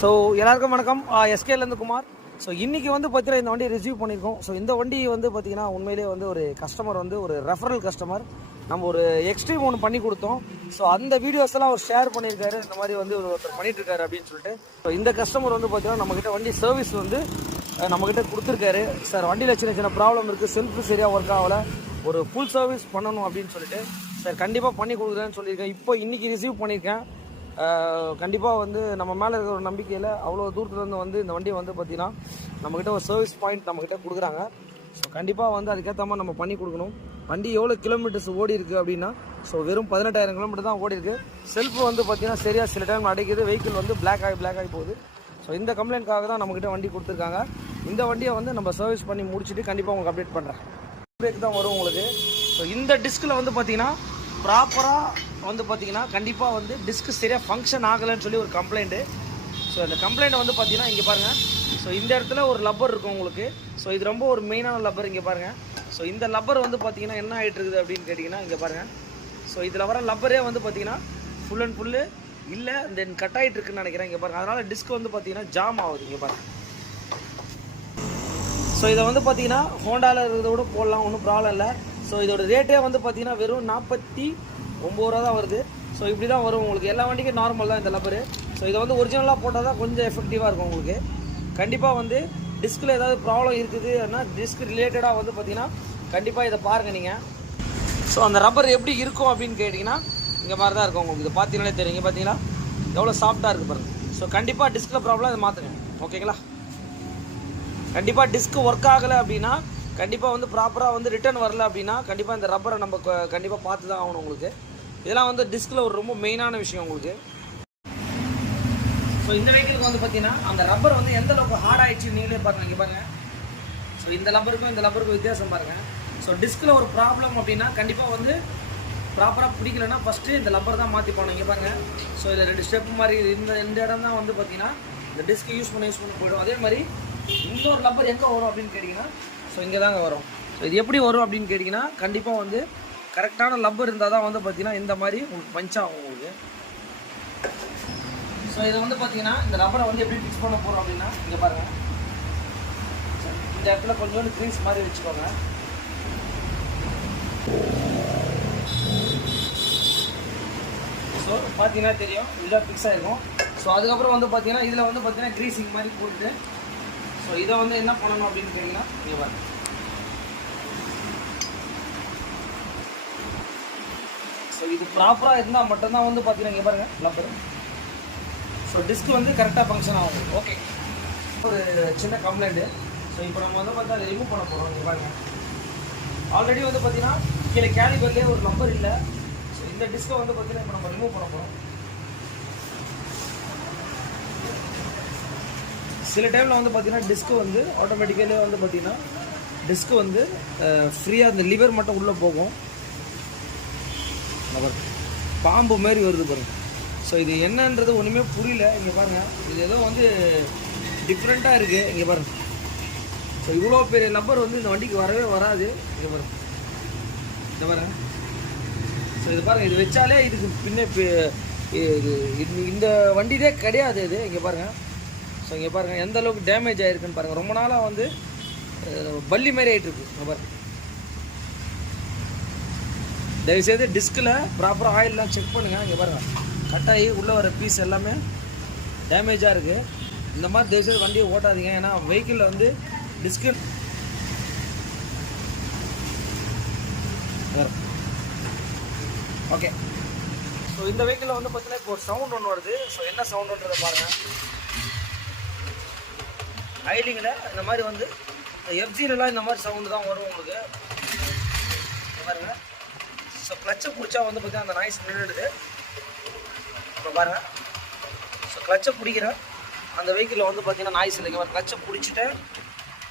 So எல்லாருக்கும் வணக்கம். எஸ்கேலேருந்து Kumar. So இன்றைக்கி வந்து பார்த்தீங்கன்னா இந்த வண்டியை ரிசீவ் பண்ணியிருக்கோம். ஸோ இந்த வண்டி வந்து பார்த்திங்கன்னா உண்மையிலே வந்து ஒரு கஸ்டமர் வந்து ஒரு ரெஃபரல் கஸ்டமர். நம்ம ஒரு எக்ஸ்ட்ரீம் ஒன்று பண்ணி கொடுத்தோம். ஸோ அந்த வீடியோஸ் எல்லாம் அவர் ஷேர் பண்ணியிருக்காரு. இந்த மாதிரி வந்து ஒருத்தர் பண்ணிகிட்ருக்காரு அப்படின்னு சொல்லிட்டு. ஸோ இந்த கஸ்டமர் வந்து பார்த்திங்கன்னா நம்மக்கிட்ட வண்டி சர்வீஸ் வந்து நம்மக்கிட்ட கொடுத்துருக்காரு. சார் வண்டியில் சின்ன சின்ன ப்ராப்ளம் இருக்குது, செல்ஃபு சரியாக ஒர்க் ஆகலை, ஒரு ஃபுல் சர்வீஸ் பண்ணணும் அப்படின்னு சொல்லிட்டு சார் கண்டிப்பாக பண்ணி கொடுக்குறேன்னு சொல்லியிருக்கேன். இப்போ இன்றைக்கி ரிசீவ் பண்ணியிருக்கேன். கண்டிப்பாக வந்து நம்ம மேலே இருக்கிற ஒரு நம்பிக்கையில் அவ்வளோ தூரத்துலேருந்து வந்து இந்த வண்டியை வந்து பார்த்திங்கன்னா நம்மக்கிட்ட ஒரு சர்வீஸ் பாயிண்ட் நம்மக்கிட்ட கொடுக்குறாங்க. ஸோ கண்டிப்பாக வந்து அதுக்கேற்ற மாதிரி நம்ம பண்ணி கொடுக்கணும். வண்டி எவ்வளோ கிலோமீட்டர்ஸ் ஓடி இருக்குது அப்படின்னா ஸோ வெறும் 18,000 கிலோமீட்டர் தான் ஓடி இருக்குது. செல்ஃபு வந்து பார்த்திங்கன்னா சரியாக சில டைம் அடைக்குது, வெஹிக்கிள் வந்து பிளாக் ஆகி போகுது. ஸோ இந்த கம்ப்ளைண்ட்காக தான் நம்மக்கிட்ட வண்டி கொடுத்துருக்காங்க. இந்த வண்டியை வந்து நம்ம சர்வீஸ் பண்ணி முடிச்சுட்டு கண்டிப்பாக உங்களுக்கு அப்டேட் பண்ணுறேன். பிரேக் தான் வரும் உங்களுக்கு. ஸோ இந்த டிஸ்கில் வந்து பார்த்திங்கன்னா ப்ராப்பராக வந்து பார்த்திங்கன்னா கண்டிப்பாக வந்து டிஸ்க்கு சரியாக ஃபங்க்ஷன் ஆகலைன்னு சொல்லி ஒரு கம்ப்ளைண்ட்டு. ஸோ அந்த கம்ப்ளைண்ட்டை வந்து பார்த்திங்கன்னா இங்கே பாருங்கள். ஸோ இந்த இடத்துல ஒரு லப்பர் இருக்கும் உங்களுக்கு. ஸோ இது ரொம்ப ஒரு மெயினான லப்பர். இங்கே பாருங்கள். ஸோ இந்த லப்பர் வந்து பார்த்திங்கன்னா என்ன ஆகிட்டு இருக்குது அப்படின்னு கேட்டிங்கன்னா இங்கே பாருங்கள். ஸோ இதில் வர லப்பரே வந்து பார்த்திங்கன்னா ஃபுல் அண்ட் ஃபுல்லு இல்லை தென் கட் ஆகிட்டு இருக்குன்னு நினைக்கிறேன். இங்கே பாருங்கள். அதனால் டிஸ்க் வந்து பார்த்திங்கன்னா ஜாம் ஆகுது. இங்கே பாருங்கள். ஸோ இதை வந்து பார்த்திங்கன்னா ஹோண்டாவில் இருக்கிறத விட போடலாம், ஒன்றும் ப்ராப்ளம் இல்லை. ஸோ இதோட ரேட்டே வந்து பார்த்திங்கன்னா வெறும் 49 ரூபா தான் வருது. ஸோ இப்படி தான் வரும் உங்களுக்கு. எல்லா வண்டிக்கும் நார்மல் தான் இந்த லப்பரு. ஸோ இதை வந்து ஒரிஜினலாக போட்டால் தான் கொஞ்சம் எஃபெக்டிவாக இருக்கும் உங்களுக்கு. கண்டிப்பாக வந்து டிஸ்கில் ஏதாவது ப்ராப்ளம் இருக்குது அப்படின்னா டிஸ்க் ரிலேட்டடாக வந்து பார்த்திங்கன்னா கண்டிப்பாக இதை பாருங்கள் நீங்கள். ஸோ அந்த ரப்பர் எப்படி இருக்கும் அப்படின்னு கேட்டிங்கன்னா இங்கே மாதிரி தான் இருக்கும் உங்களுக்கு. இது பார்த்தீங்கன்னாலே தெரியும். இங்கே பார்த்தீங்கன்னா எவ்வளோ சாஃப்டாக இருக்குது பாருங்கள். ஸோ கண்டிப்பாக டிஸ்கில் ப்ராப்ளம் இதை மாற்றுங்க. ஓகேங்களா? கண்டிப்பாக டிஸ்க் ஒர்க் ஆகலை அப்படின்னா கண்டிப்பாக வந்து ப்ராப்பராக வந்து ரிட்டர்ன் வரல அப்படின்னா கண்டிப்பாக இந்த ரப்பரை நம்ம கண்டிப்பாக பார்த்து தான் ஆகணும் உங்களுக்கு. இதெல்லாம் வந்து டிஸ்கில் ஒரு ரொம்ப மெயினான விஷயம் உங்களுக்கு. ஸோ இந்த வெஹிக்கிளுக்கு வந்து பார்த்தீங்கன்னா அந்த ரப்பர் வந்து எந்த அளவுக்கு ஹார்ட் ஆகிடுச்சு நீங்களே பாருங்கள். இங்கே பாருங்கள். ஸோ இந்த லப்பருக்கும் வித்தியாசம் பாருங்கள். ஸோ டிஸ்கில் ஒரு ப்ராப்ளம் அப்படின்னா கண்டிப்பாக வந்து ப்ராப்பராக பிடிக்கலன்னா ஃபஸ்ட்டு இந்த லப்பர் தான் மாற்றி போகணும். இங்கே பாருங்கள். ஸோ இதில் 2 ஸ்டெப் மாதிரி இந்த இடம் தான் வந்து பார்த்தீங்கன்னா இந்த டிஸ்க் யூஸ் பண்ண போய்டும். அதே மாதிரி இன்னொரு லப்பர் எங்கே வரும் அப்படின்னு கேட்டிங்கன்னா ஸோ இங்கே தாங்க வரும். ஸோ இது எப்படி வரும் அப்படின்னு கேட்டிங்கன்னா கண்டிப்பாக வந்து கரெக்டான லப்பர் இருந்தால் தான் வந்து பார்த்திங்கன்னா இந்த மாதிரி உங்களுக்கு பஞ்ச் ஆகும் உங்களுக்கு. ஸோ இதை வந்து பார்த்திங்கன்னா இந்த ரப்பரை வந்து எப்படி ஃபிக்ஸ் பண்ண போகிறோம் அப்படின்னா இங்கே பாருங்கள். இந்த இடத்துல கொஞ்சோண்டு க்ரீஸ் மாதிரி வச்சுக்கோங்க. ஸோ பார்த்தீங்கன்னா தெரியும் இதில் ஃபிக்ஸ் ஆகிருக்கும். ஸோ அதுக்கப்புறம் வந்து பார்த்திங்கன்னா இதில் வந்து பார்த்திங்கன்னா க்ரீஸிங் மாதிரி போட்டுட்டு ஸோ இதை வந்து என்ன பண்ணணும் அப்படின்னு கேட்டிங்கன்னா இங்கே பாருங்கள். ஸோ இது ப்ராப்பராக இருந்தால் மட்டும்தான் வந்து பார்த்தீங்கன்னா இங்கே பாருங்கள் லப்பர். ஸோ டிஸ்க் வந்து கரெக்டாக ஃபங்க்ஷன் ஆகும். ஓகே, ஒரு சின்ன கம்ப்ளைண்ட்டு. ஸோ இப்போ நம்ம வந்து பார்த்தா அதை ரிமூவ் பண்ண போகிறோம். இங்கே பாருங்கள். ஆல்ரெடி வந்து பார்த்தீங்கன்னா கீழே கேலிபர்லேயே ஒரு லப்பர் இல்லை. ஸோ இந்த டிஸ்கை வந்து பார்த்தீங்கன்னா இப்போ நம்ம ரிமூவ் பண்ண போகிறோம். சில டைமில் வந்து பார்த்திங்கன்னா டிஸ்க்கு வந்து ஆட்டோமேட்டிக்கலே வந்து பார்த்திங்கன்னா டிஸ்க்கு வந்து ஃப்ரீயாக அந்த லிவர் மட்டும் உள்ளே போகும். பாம்பு மாதிரி வருது பாருங்கள். ஸோ இது என்னன்றது ஒன்றுமே புரியல. இங்கே பாருங்கள். இது ஏதோ வந்து டிஃப்ரெண்ட்டாக இருக்குது. இங்கே பாருங்கள். ஸோ இவ்வளோ பெரிய லப்பர் வந்து இந்த வண்டிக்கு வரவே வராது. இங்கே பாருங்கள். இந்த பாருங்கள். ஸோ இது பாருங்கள். இது வச்சாலே இதுக்கு இந்த வண்டியிலே கிடையாது இது. இங்கே பாருங்கள். ஸோ இங்கே பாருங்கள் எந்த அளவுக்கு டேமேஜ் ஆகிருக்குன்னு பாருங்கள். ரொம்ப நாளாக வந்து பல்லி மாரி ஆகிட்டுருக்கு. இங்கே பாருங்கள். தயவுசெய்து டிஸ்கில் ப்ராப்பராக ஆயிலெலாம் செக் பண்ணுங்கள். இங்கே பாருங்கள். கட்டாகி உள்ளே வர பீஸ் எல்லாமே டேமேஜாக இருக்குது. இந்த மாதிரி தயவுசெய்து வண்டியை ஓட்டாதீங்க. ஏன்னா வெஹிக்கிளில் வந்து டிஸ்கு ஓகே. ஸோ இந்த வெஹிக்கிளில் வந்து பார்த்தீங்கன்னா இப்போ ஒரு சவுண்ட் ஒன்று வருது. ஸோ என்ன சவுண்டுன்றதை பாருங்கள். ஐலிங்கில் இந்த மாதிரி வந்து எஃப்ஜிலலாம் இந்த மாதிரி சவுண்டு தான் வரும் உங்களுக்கு. பாருங்கள். ஸோ கிளச்சை பிடிச்சா வந்து பார்த்தீங்கன்னா அந்த நாய்ஸ் நின்றுடுது. இப்போ பாருங்கள். ஸோ கிளச்சை பிடிக்கிற அந்த வெஹிக்கிளில் வந்து பார்த்தீங்கன்னா நாய்ஸ் இல்லை. இங்கே கிளச்சை பிடிச்சிட்டேன்.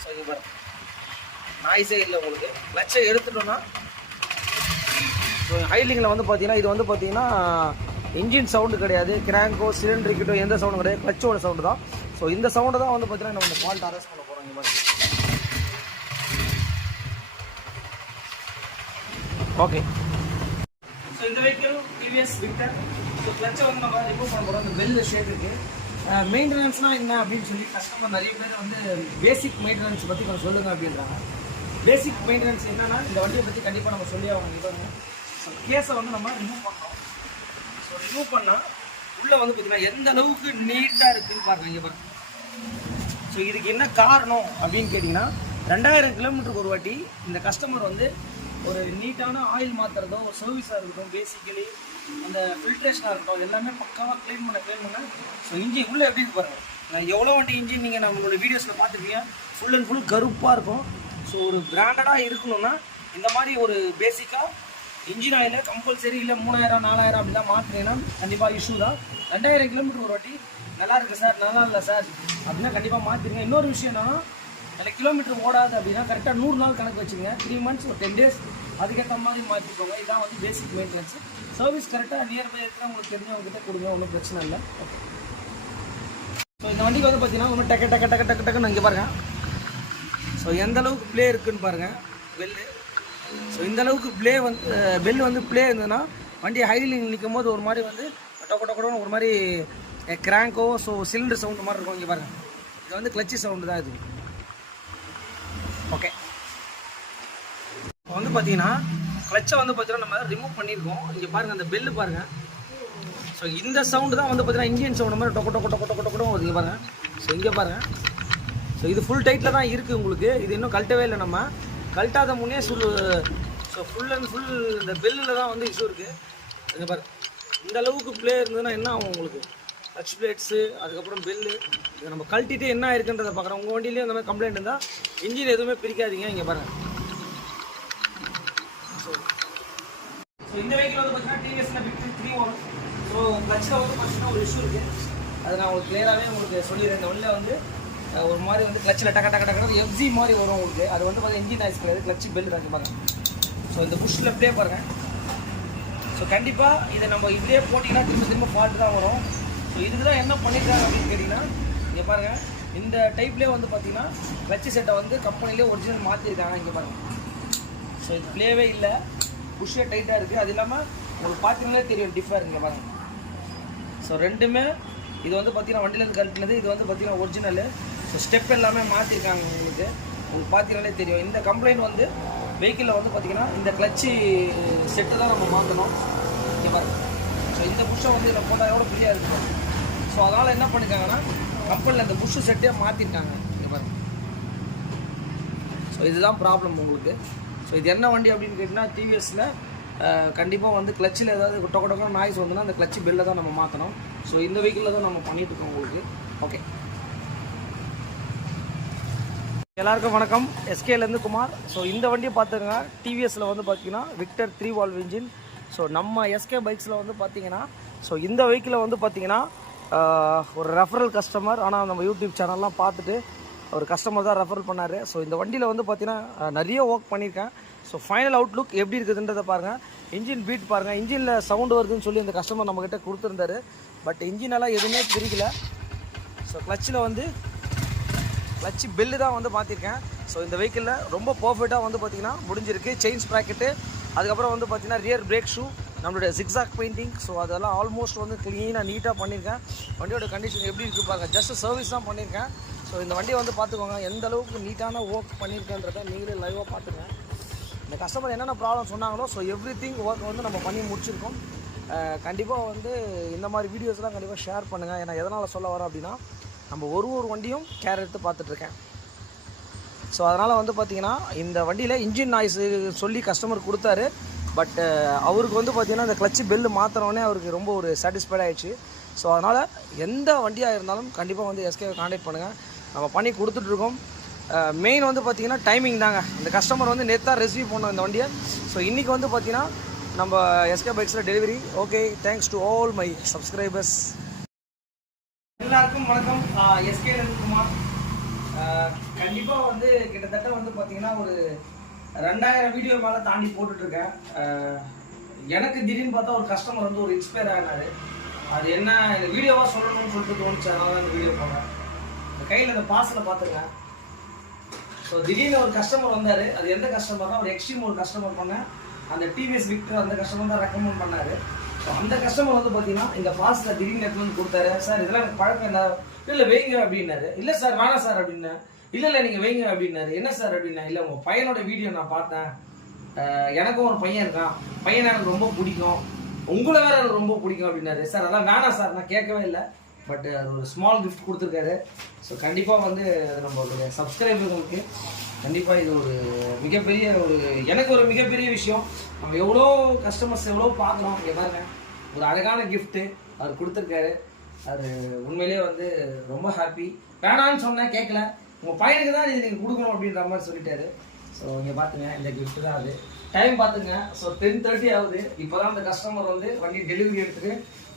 ஸோ இங்கே பாருங்கள் நாய்ஸே இல்லை உங்களுக்கு. கிளச்சை எடுத்துட்டோன்னா ஸோ ஹைலிங்கில் வந்து பார்த்தீங்கன்னா இது வந்து பார்த்தீங்கன்னா இன்ஜின் சவுண்டு கிடையாது, கிராங்கோ சிலிண்டரிக்கிட்டோ எந்த சவுண்டும் கிடையாது, கிளச்சோட சவுண்டு தான். ஸோ இந்த சவுண்டை தான் வந்து பார்த்தீங்கன்னா நம்ம இந்த ஃபால்ட் அரெஸ்ட் பண்ண போகிறோம். இங்கே மாதிரி ஓகே. ஸோ இந்த வெஹிக்கிள் டிவிஎஸ் விக்டர். ஸோ கிளச்சை வந்து நம்ம ரிமூவ் பண்ண போகிறோம். இந்த பெல் ஷேப் இருக்குது. மெயின்டெனன்ஸ்னால் என்ன அப்படின்னு சொல்லி கஸ்டமர் நிறைய பேர் வந்து பேசிக் மெயின்டெனன்ஸ் பற்றி கொஞ்சம் சொல்லுங்கள் அப்படின்றாங்க. பேசிக் மெயின்டெனன்ஸ் என்னென்னா இந்த வண்டியை பற்றி கண்டிப்பாக நம்ம சொல்லி ஆகணும். ஸோ கேஸை வந்து நம்ம ரிமூவ் பண்ணோம். ஸோ ரிமூவ் பண்ணால் உள்ளே வந்து பார்த்தீங்கன்னா எந்த அளவுக்கு நீட்டாக இருக்குதுன்னு பாருங்கள். இங்கே பாருங்கள். ஸோ இதுக்கு என்ன காரணம் அப்படின்னு கேட்டிங்கன்னா 2000 கிலோமீட்டருக்கு ஒரு வாட்டி இந்த கஸ்டமர் வந்து ஒரு நீட்டான ஆயில் மாற்றுறதோ ஒரு சர்வீஸாக இருக்கட்டும், பேசிக்கலி அந்த ஃபில்ட்ரேஷனாக இருக்கட்டும், எல்லாமே பக்காவாக க்ளீன் பண்ண. ஸோ இன்ஜின் உள்ளே எப்படி இருக்கு பாருங்கள். எவ்வளோ வண்டி இன்ஜின் நீங்கள் நம்மளோட வீடியோஸில் பார்த்துருக்கீங்க, ஃபுல் அண்ட் ஃபுல் கருப்பாக இருக்கும். ஸோ ஒரு பிராண்டடாக இருக்கணும்னா இந்த மாதிரி ஒரு பேசிக்காக இன்ஜின் ஆயில் கம்பல்சரி இல்லை 3000 4000 அப்படிலாம் மாற்றினீங்கன்னா கண்டிப்பாக இஷ்யூ தான். 2000 கிலோமீட்டர் ஒரு வாட்டி நல்லா இருக்குது சார், நல்லா இல்லை சார் அப்படின்னா கண்டிப்பாக மாற்றிடுங்க. இன்னொரு விஷயம் என்னன்னா, அந்த கிலோமீட்டர் ஓடாது அப்படின்னா கரெக்டாக 100 நாள் கணக்கு வச்சுங்க. 3 மந்த்ஸ் ஒரு 10 days அதுக்கேற்ற மாதிரி மாற்றிக்கோங்க. இதான் வந்து பேசிக் மெயின்டெனன்ஸ். சர்வீஸ் கரெக்டாக நியர்பை இருக்கிற உங்களுக்கு தெரிஞ்சவங்ககிட்ட கொடுங்க, ஒன்றும் பிரச்சனை இல்லை. ஓகே. ஸோ இந்த வண்டிக்கு வந்து பார்த்தீங்கன்னா ஒன்றும் டக்குன்னு இங்கே பாருங்கள். ஸோ எந்த அளவுக்கு ப்ளே இருக்குதுன்னு பாருங்கள் பெல்லு. ஸோ இந்த அளவுக்கு பெல் வந்து ப்ளே இருந்ததுன்னா வண்டி ஹைலிங் நிற்கும் போது ஒரு மாதிரி வந்து டொக்கன்னு ஒரு மாதிரி கிராங்கோ ஸோ சிலிண்டர் சவுண்டு மாதிரி இருக்கும். இங்கே பாருங்கள், இது வந்து கிளச்சி சவுண்டு தான் இது. ஓகே. இப்போ வந்து பார்த்தீங்கன்னா கிளச்சை வந்து பார்த்தீங்கன்னா நம்ம ரிமூவ் பண்ணியிருக்கோம். இங்கே பாருங்கள், அந்த பெல்லு பாருங்கள். ஸோ இந்த சவுண்டு தான் வந்து பார்த்தீங்கன்னா இன்ஜின் சவுண்டு மாதிரி டொக்கட்டும் வருது. இங்கே பாருங்கள். ஸோ இங்கே பாருங்கள். ஸோ இது ஃபுல் டைட்டில் தான் இருக்குது உங்களுக்கு. இது இன்னும் கழட்டவே இல்லை. நம்ம கழட்டாத முன்னே ஸோ ஃபுல் அண்ட் ஃபுல் இந்த பெல்லில் தான் வந்து இஷ்யூ இருக்குது. இங்கே பாருங்கள், இந்த அளவுக்கு ப்ளே இருந்ததுன்னா என்ன ஆகும் உங்களுக்கு, டச் பிளேட்ஸு அதுக்கப்புறம் பெல்லு இதை நம்ம கழட்டிட்டு என்ன இருக்குன்றதை பார்க்குறோம். உங்கள் வண்டியிலேயே அந்த மாதிரி கம்ப்ளைண்ட் இருந்தால் இன்ஜின் எதுவுமே பிரிக்காதீங்க. இங்கே பாருங்கள். ஸோ இந்த வெஹிக்கிள் வந்து பார்த்தீங்கன்னா டிவிஎஸ்ல விக்டர் 3 வரும். ஸோ கிளச்சில் வந்து பார்த்தீங்கன்னா ஒரு இஷ்யூ இருக்குது. அதை நான் உங்களுக்கு கிளியராகவே உங்களுக்கு சொல்லிடுறேன். இந்த வண்டியில் வந்து ஒரு மாதிரி வந்து கிளச்சில் டக்கு எஃப்ஜி மாதிரி வரும் உங்களுக்கு. அது வந்து பார்த்தீங்கன்னா இன்ஜின் நாய்ஸ் கிடையாது, கிளச்சி பெல் இருக்கு பாருங்கள். ஸோ இந்த புஷ் லெஃப்டே பாருங்கள். ஸோ கண்டிப்பாக இதை நம்ம இதுலேயே போட்டிங்கன்னா திரும்ப ஃபால்ட்டு தான் வரும். ஸோ இதுக்கு தான் என்ன பண்ணியிருக்காங்க அப்படின்னு கேட்டிங்கன்னா, இங்கே பாருங்கள், இந்த டைப்லேயே வந்து பார்த்தீங்கன்னா கிளச்சி செட்டை வந்து கம்பெனிலே ஒரிஜினல் மாற்றிருக்காங்க. இங்கே பாருங்கள். ஸோ இது ப்ளேவே இல்லை, புஷ்ஷே டைட்டாக இருக்குது. அது இல்லாமல் உங்களுக்கு பார்த்தீங்களே தெரியும் டிஃபர். இங்கே பாருங்கள். ஸோ ரெண்டுமே இது வந்து பார்த்தீங்கன்னா வண்டியிலேருந்து கழட்டினது, இது வந்து பார்த்தீங்கன்னா ஒரிஜினலு. ஸோ ஸ்டெப் எல்லாமே மாற்றிருக்காங்க. உங்களுக்கு பார்த்தீங்கன்னாலே தெரியும். இந்த கம்ப்ளைண்ட் வந்து வெஹிக்கிளில் வந்து பார்த்தீங்கன்னா இந்த கிளச்சி செட்டு தான் நம்ம மாற்றணும். இங்கே பாருங்கள். ஸோ இந்த புஷ்ஷை வந்து இதில் போட்டால் கூட ஃப்ரீயாக இருக்கும். ஸோ அதனால் என்ன பண்ணியிருக்காங்கன்னா கம்பெனியில் இந்த புஷ்ஷு செட்டே மாற்றிருக்காங்க. இங்கே பாருங்கள். ஸோ இதுதான் ப்ராப்ளம் உங்களுக்கு. ஸோ இது என்ன வண்டி அப்படின்னு கேட்டிங்கன்னா டிவிஎஸில் கண்டிப்பாக வந்து கிளச்சில் ஏதாவது டொக்க நாய்ஸ் வந்துன்னா அந்த கிளச்சி பெல்லை தான் நம்ம மாற்றணும். ஸோ இந்த வெஹிக்கிளில் தான் நம்ம பண்ணிட்டு இருக்கோம் உங்களுக்கு. ஓகே, எல்லாருக்கும் வணக்கம். எஸ்கேலேருந்து குமார். ஸோ இந்த வண்டியை பார்த்துங்க, டிவிஎஸில் வந்து பார்த்தீங்கன்னா விக்டர் 3 வால்வ் இன்ஜின். ஸோ நம்ம எஸ்கே பைக்ஸில் வந்து பார்த்தீங்கன்னா ஸோ இந்த வெஹிக்கிளில் வந்து பார்த்தீங்கன்னா ஒரு ரெஃபரல் கஸ்டமர், ஆனால் நம்ம யூடியூப் சேனல்லாம் பார்த்துட்டு ஒரு கஸ்டமர் தான் ரெஃபர் பண்ணார். ஸோ இந்த வண்டியில் வந்து பார்த்தீங்கன்னா நிறைய ஒர்க் பண்ணியிருக்கேன். ஸோ ஃபைனல் அவுட்லுக் எப்படி இருக்குதுன்றதை பாருங்கள். இன்ஜின் பீட் பாருங்கள். இன்ஜினில் சவுண்டு வருதுன்னு சொல்லி இந்த கஸ்டமர் நம்மக்கிட்ட கொடுத்துருந்தாரு. பட் இன்ஜினெல்லாம் எதுவுமே பிரிக்கல. ஸோ கிளச்சில் வந்து கிளச்சி பெல்லு தான் வந்து மாற்றிருக்கேன். ஸோ இந்த வெஹிக்கிளில் ரொம்ப பர்ஃபெக்டாக வந்து பார்த்திங்கன்னா முடிஞ்சிருக்கு. செயின் ஸ்ப்ராக்கெட்டு, அதுக்கப்புறம் வந்து பார்த்திங்கன்னா ரியர் பிரேக் ஷூ, நம்மளுடைய ஜிக்ஸாக் பெயிண்டிங். ஸோ அதெல்லாம் ஆல்மோஸ்ட் வந்து க்ளீனாக நீட்டாக பண்ணியிருக்கேன். வண்டியோட கண்டிஷன் எப்படி இருக்குது பாருங்கள். ஜஸ்ட் சர்வீஸ் தான் பண்ணியிருக்கேன். ஸோ இந்த வண்டியை வந்து பார்த்துக்கோங்க, எந்த அளவுக்கு நீட்டான ஒர்க் பண்ணியிருக்கேன்றதை நீங்களே லைவாக பார்த்துங்க. இந்த கஸ்டமர் என்னென்ன ப்ராப்ளம் சொன்னாங்களோ ஸோ எவ்ரிதிங் ஒர்க் வந்து நம்ம பண்ணி முடிச்சிருக்கோம். கண்டிப்பாக வந்து இந்த மாதிரி வீடியோஸ்லாம் கண்டிப்பாக ஷேர் பண்ணுங்கள். ஏன்னா எதனால் சொல்ல வரோம் அப்படின்னா, நம்ம ஒரு வண்டியும் கேர் எடுத்து பார்த்துட்ருக்கேன். ஸோ அதனால் வந்து பார்த்திங்கன்னா இந்த வண்டியில் இன்ஜின் நாய்ஸ் சொல்லி கஸ்டமர் கொடுத்தாரு. பட் அவருக்கு வந்து பார்த்திங்கன்னா இந்த கிளச்சி பெல்லு மாற்றினோடனே அவருக்கு ரொம்ப ஒரு சாட்டிஸ்ஃபைட் ஆகிடுச்சு. ஸோ அதனால் எந்த வண்டியாக இருந்தாலும் கண்டிப்பாக வந்து எஸ்கே கான்டாக்ட் பண்ணுங்கள், நம்ம பண்ணி கொடுத்துட்ருக்கோம். மெயின் வந்து பார்த்திங்கன்னா டைமிங் தாங்க. இந்த கஸ்டமர் வந்து நேற்று தான் ரிசீவ் பண்ணோம் இந்த வண்டியை. ஸோ இன்றைக்கி வந்து பார்த்திங்கன்னா நம்ம எஸ்கே பைக்ஸில் delivery. Okay, thanks to all my subscribers. எல்லாருக்கும் வணக்கம். எஸ்கேலேருந்து குமார். கண்டிப்பாக வந்து கிட்டத்தட்ட வந்து பார்த்திங்கன்னா ஒரு 2000 வீடியோ மேலே தாண்டி போட்டுட்ருக்கேன். எனக்கு திடீர்னு பார்த்தா ஒரு கஸ்டமர் வந்து ஒரு இன்ஸ்பயர் ஆகினார். அது என்ன இந்த வீடியோவாக சொல்லணும்னு சொல்லிட்டு தோணுச்சு. அதனால தான் இந்த வீடியோ போனேன். இந்த கையில் இந்த பார்சலை பார்த்துங்க. ஸோ திடீர்னு ஒரு கஸ்டமர் வந்தார். அது எந்த கஸ்டமர்னா ஒரு எக்ஸ்ட்ரீம் ஒரு கஸ்டமர் பண்ணேன். அந்த டிவிஎஸ் விக்டர் அந்த கஸ்டமர் தான் ரெக்கமெண்ட் பண்ணார். அந்த கஸ்டமர் வந்து பார்த்தீங்கன்னா இந்த பாஸ்ல திடீர்னு எடுத்து வந்து கொடுத்தாரு. சார் இதெல்லாம் எனக்கு பழக்கம் இல்லை, இல்லை வைங்க அப்படின்னாரு. இல்லை சார் வேணாம் சார் அப்படின்னா. இல்லை நீங்கள் வைங்க அப்படின்னாரு. என்ன சார் அப்படின்னா, இல்லை உங்கள் பையனோட வீடியோ நான் பார்த்தேன், எனக்கும் ஒரு பையன் இருக்கான், பையனை எனக்கு ரொம்ப பிடிக்கும், உங்களை வேற எனக்கு ரொம்ப பிடிக்கும் அப்படின்னாரு. சார் அதெல்லாம் வேணாம் சார், நான் கேட்கவே இல்லை, பட் அது ஒரு ஸ்மால் கிஃப்ட் கொடுத்துருக்காரு. ஸோ கண்டிப்பாக வந்து நம்மளுடைய சப்ஸ்கிரைபர்களுக்கு கண்டிப்பாக இது ஒரு மிகப்பெரிய எனக்கு ஒரு மிகப்பெரிய விஷயம். நம்ம எவ்வளோ கஸ்டமர்ஸ் எவ்வளோ பார்க்குறோம், இங்கே பாருங்க ஒரு அழகான கிஃப்ட்டு அவர் கொடுத்துருக்காரு. அது உண்மையிலே வந்து ரொம்ப ஹாப்பி. வேணான்னு சொன்னேன், கேட்கல, உங்கள் பையனுக்கு தான் இது நீங்கள் கொடுக்கணும் அப்படின்ற மாதிரி சொல்லிட்டாரு. ஸோ இங்கே பார்த்துங்க, இந்த கிஃப்ட் தான் அது. டைம் பார்த்துங்க, ஸோ 10:30 ஆகுது. இப்போ தான் அந்த கஸ்டமர் வந்து வண்டி டெலிவரி எடுத்துட்டு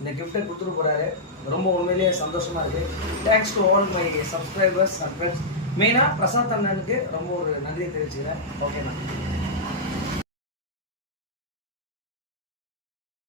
இந்த கிஃப்ட்டை கொடுத்துட்டு போகிறாரு. ரொம்ப உண்மையிலேயே சந்தோஷமாக இருக்குது. Thanks to all my subscribers and friends. மெயினாக பிரசாத் அண்ணனுக்கு ரொம்ப ஒரு நன்றியை தெரிவிச்சுக்கிறேன். ஓகேண்ணா.